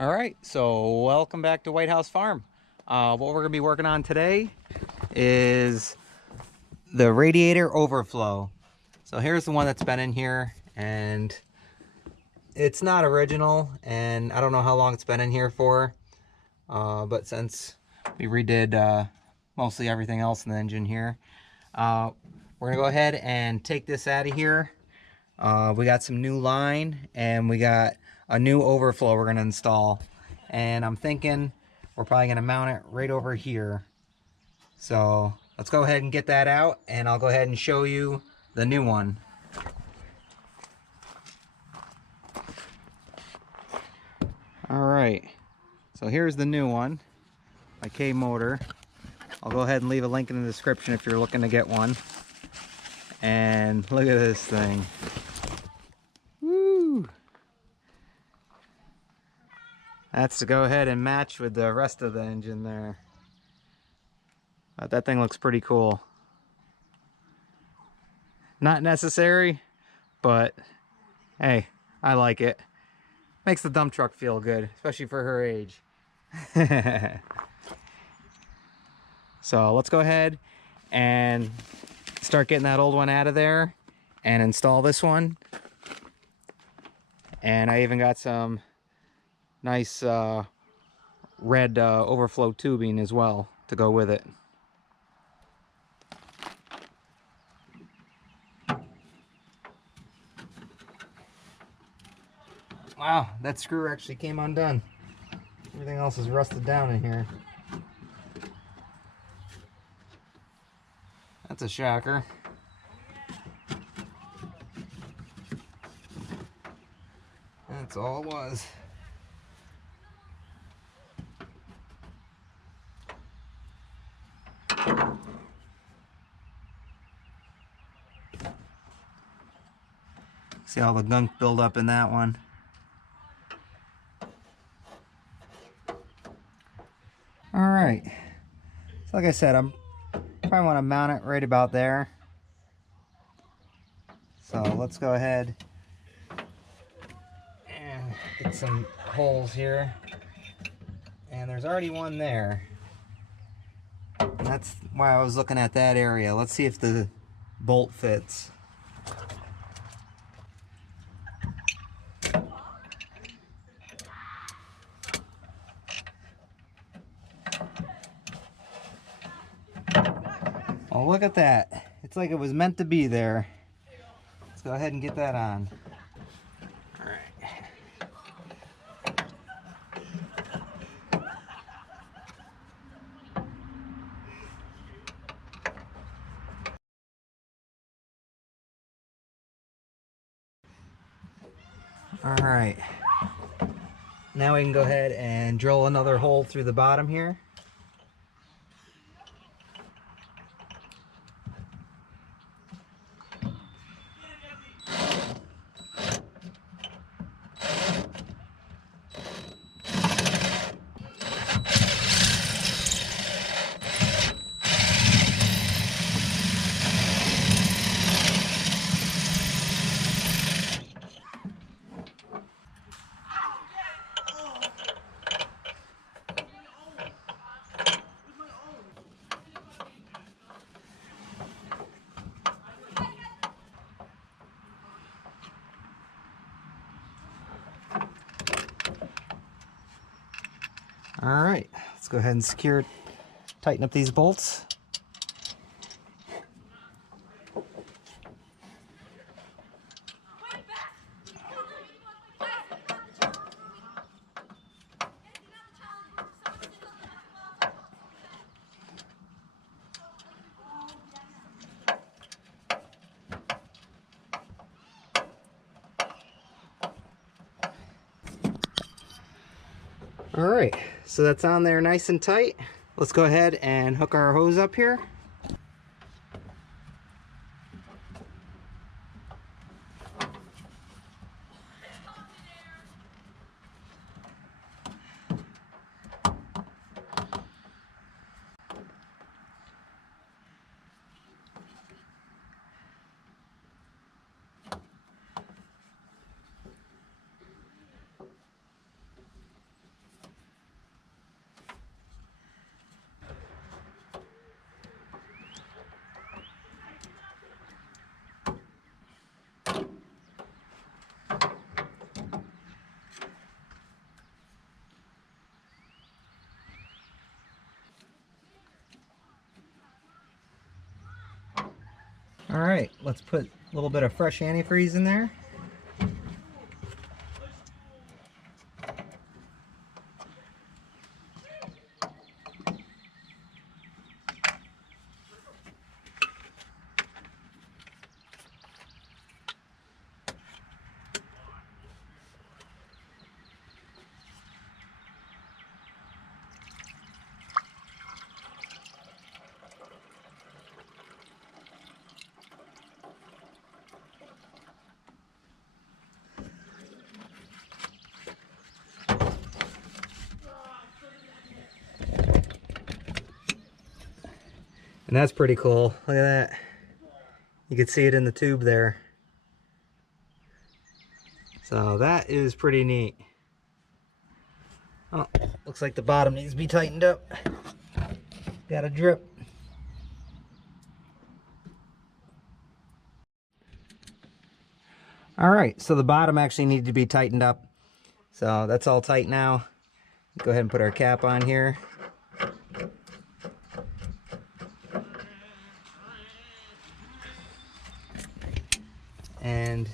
All right, so welcome back to White House Farm. What we're gonna be working on today is the Radiator Overflow. So here's the one that's been in here, and it's not original, and I don't know how long it's been in here for, but since we redid mostly everything else in the engine here, we're gonna go ahead and take this out of here. We got some new line, and we got a new overflow we're gonna install. And I'm thinking we're probably gonna mount it right over here. So let's go ahead and get that out, and I'll go ahead and show you the new one. All right, so here's the new one, my K motor. I'll go ahead and leave a link in the description if you're looking to get one. And look at this thing. Woo! That's to go ahead and match with the rest of the engine there. But that thing looks pretty cool. Not necessary, but hey, I like it. Makes the dump truck feel good, especially for her age. So let's go ahead and start getting that old one out of there and install this one. And I even got some nice red overflow tubing as well to go with it. Wow, that screw actually came undone. Everything else is rusted down in here. That's a shocker. That's all it was. See all the gunk build up in that one. All right. So like I said, I'm probably want to mount it right about there. So let's go ahead and get some holes here. And there's already one there. And that's why I was looking at that area. Let's see if the bolt fits. Oh, look at that. It's like it was meant to be there. Let's go ahead and get that on. All right. All right. Now we can go ahead and drill another hole through the bottom here. All right, let's go ahead and secure, tighten up these bolts. All right, so that's on there nice and tight. Let's go ahead and hook our hose up here. All right, let's put a little bit of fresh antifreeze in there. And that's pretty cool. Look at that. You can see it in the tube there. So that is pretty neat. Oh, looks like the bottom needs to be tightened up. Got a drip. All right, so the bottom actually needed to be tightened up. So that's all tight now. Go ahead and put our cap on here. And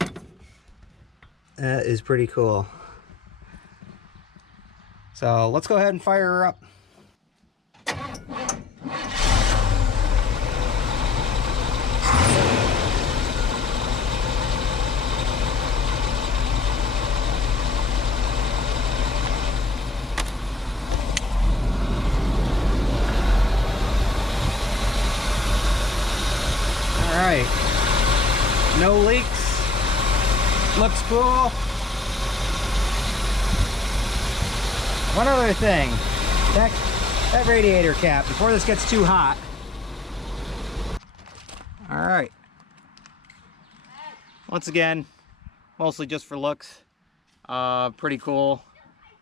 that is pretty cool. So let's go ahead and fire her up. All right, no leaks. Looks cool. One other thing, that radiator cap, before this gets too hot. All right. Once again, mostly just for looks. Pretty cool.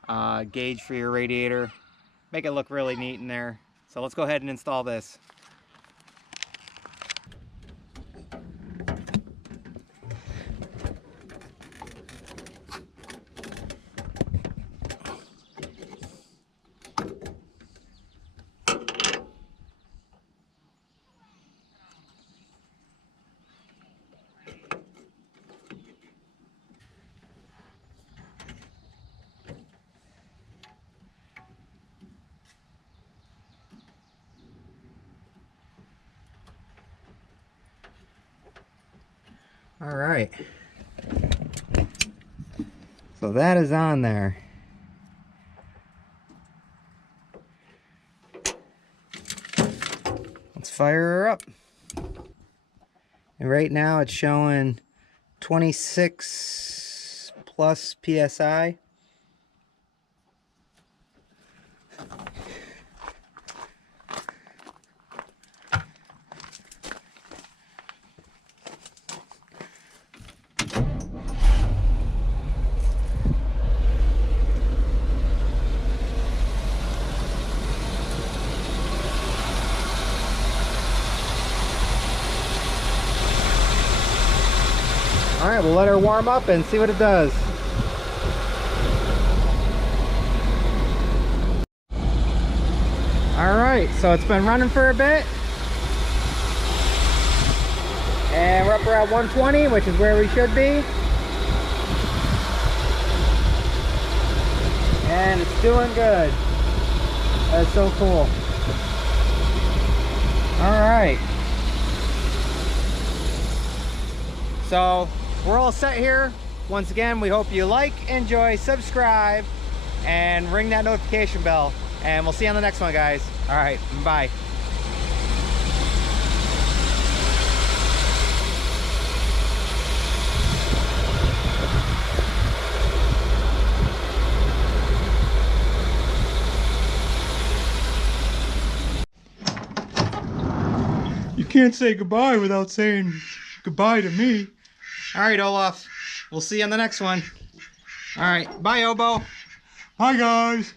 Gauge for your radiator. Make it look really neat in there. So let's go ahead and install this. All right, so that is on there. Let's fire her up. And right now it's showing 26 plus PSI. All right, we'll let her warm up and see what it does. All right, so it's been running for a bit. And we're up around 120, which is where we should be. And it's doing good. That's so cool. All right. So we're all set here. Once again, we hope you like, enjoy, subscribe, and ring that notification bell. And we'll see you on the next one, guys. All right, bye. You can't say goodbye without saying goodbye to me. All right, Olaf. We'll see you on the next one. All right, bye, Obo. Hi, guys.